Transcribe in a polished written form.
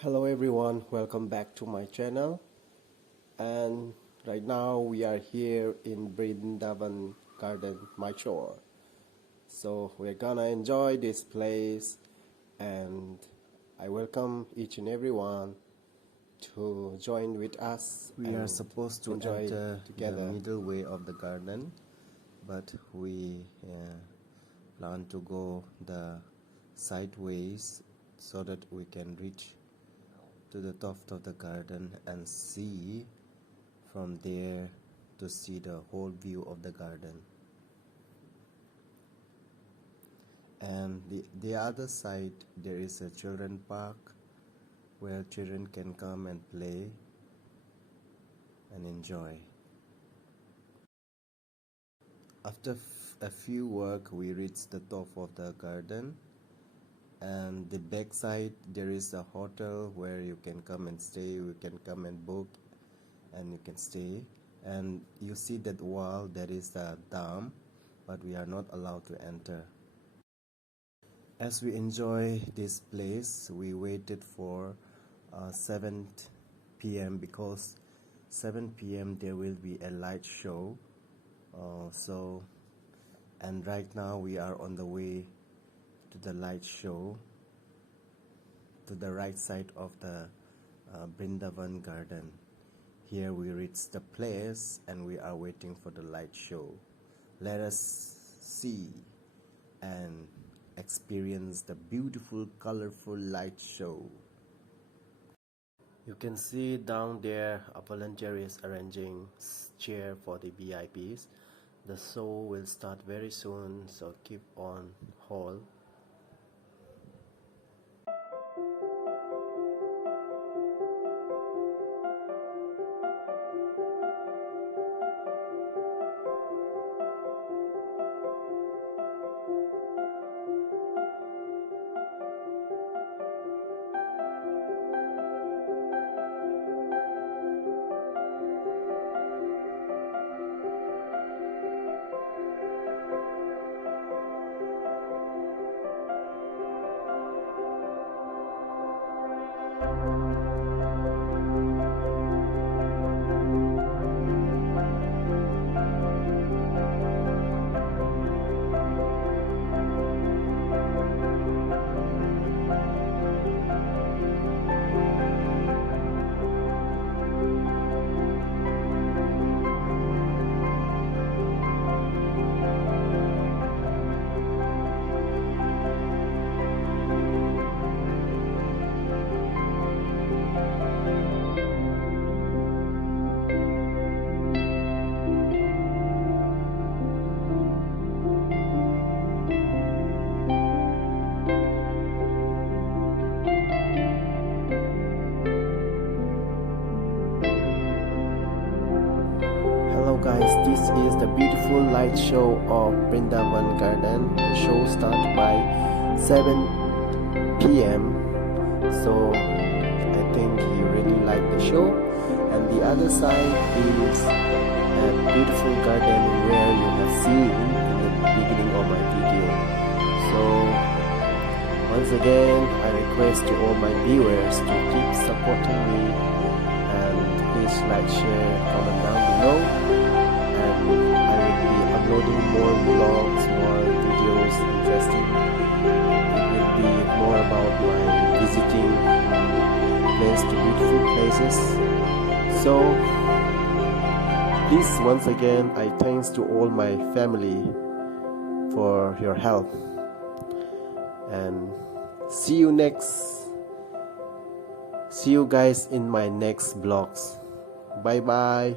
Hello everyone, welcome back to my channel. And right now we are here in Brindavan Garden, Mysore. So we're gonna enjoy this place, and I welcome each and everyone to join with us. We are supposed to enjoy enter together. the middle way of the garden, but we plan to go the sideways so that we can reach to the top of the garden and see from there to see the whole view of the garden. And the other side there is a children park where children can come and play and enjoy. After a few walk, we reach the top of the garden, and the back side there is a hotel where you can come and stay. You can come and book and you can stay. And you see that wall, there is a dam, but we are not allowed to enter. As we enjoy this place, we waited for 7 p.m. because 7 p.m. there will be a light show. And right now we are on the way to the light show to the right side of the Brindavan garden. Here we reach the place and we are waiting for the light show. Let us see and experience the beautiful colorful light show. You can see down there a volunteer is arranging chair for the VIPs. The show will start very soon, so keep on hold. Hello guys, this is the beautiful light show of Brindavan Garden. The show starts by 7 p.m. So I think you really like the show. And the other side is a beautiful garden where you have seen in the beginning of my video. So once again, I request to all my viewers to keep supporting me, and please like, share, comment down below. And I will be uploading more vlogs, more videos, interesting. It will be more about my visiting place to beautiful places. So please, once again, I thanks to all my family for your help, and see you guys in my next vlogs. Bye bye.